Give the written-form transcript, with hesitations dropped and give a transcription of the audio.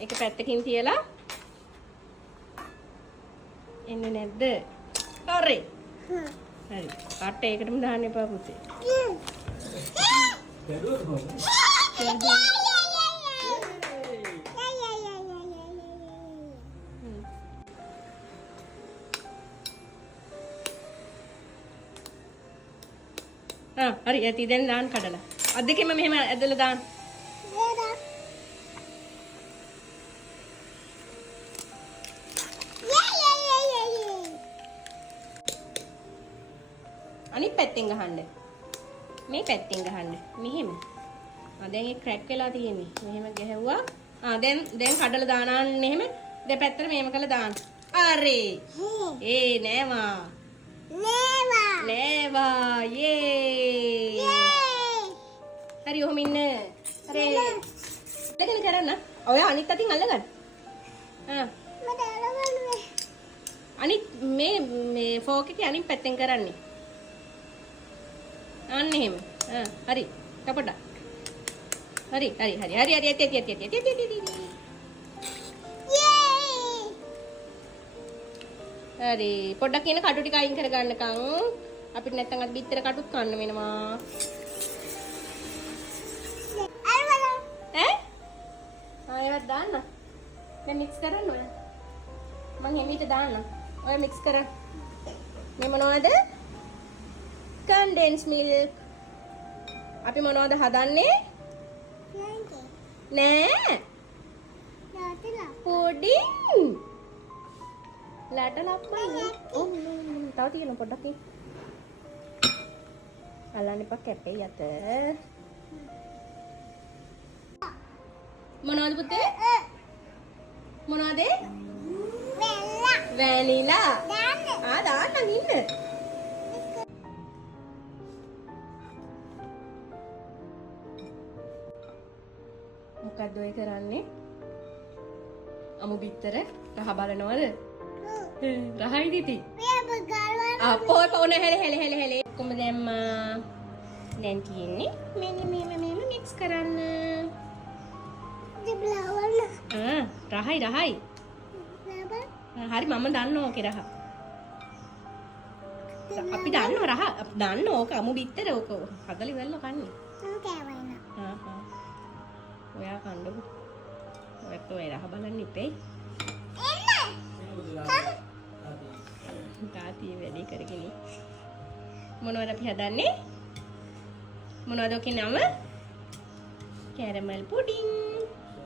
ඒක පැත්තකින් තියලා එන්නේ නැද්ද? හරි. හරි. කට්ට ඒකටම දාන්න එපා පුතේ. හරි ඇති දැන් දාන්න කඩලා. අත් දෙකෙම මෙහෙම ඇදලා දාන්න. අනිත් පැත්තෙන් ගහන්න. මේ පැත්තෙන් ගහන්න. මෙහෙම. දැන් ඒ ක්‍රැක් වෙලා තියෙන්නේ. මෙහෙම ගැහුවා. දැන් කඩලා දානන්න එහෙම දෙපැත්තට මෙහෙම කරලා දාන්න. අරේ. නෑවා. නෑවා. යේ. හරි ඔහොම ඉන්න. හරි. දෙකෙන් කරන්න. ඔය අනිත් අතින් අල්ලගන්න. මට අල්ලගන්න. අනිත් මේ ෆෝක් එකේ අනිත් පැත්තෙන් කරන්නේ. අන්න එහෙම. හරි. කපඩ. හරි. හරි. පොඩ්ඩක් කියන කටු ටික අයින් කරගන්නකම් අපිට නැත්තම් අද බිත්තර කටුත් කන්න වෙනවා. ඒවත් දාන්න. දැන් මික්ස් කරන්න ඕන. මම එමෙට දාන්න. ඔය මික්ස් කරන්න. මේ මොනවද? Condensed milk. අපි මොනවද හදන්නේ? නෑ. පුඩින්. ලඩලක්මයි. තව තියෙන පොඩ්ඩක් ඉන්න. අල්ලන්න එපා කැපේ යත. මොනවද පුතේ? මොනවද? වැනිලා. දාන්න ඉන්න. මොකද්ද ඔය කරන්නේ? අමු බිත්තර රහ බලනවද? රහයි දිති. පොන හෙල. කොහොම දැම්මා. දැන් තියෙන්නේ මෙන්න මික්ස් කරන්න. රහයි. හරි මම දන්න ඕකේ රහ. අපි දන්නවා රහ. දන්න ඕක අමු බිත්තර ඕක. හදලි වෙල්ල කන්නේ. ඔයා කන්නකො. ඔයත් ඔය රහ බලන්න ඉපේ. තාත්තිය වැඩි කරගෙන. මොනවද අපි හදන්නේ? මොනවද ඔකේ නම? Caramel pudding.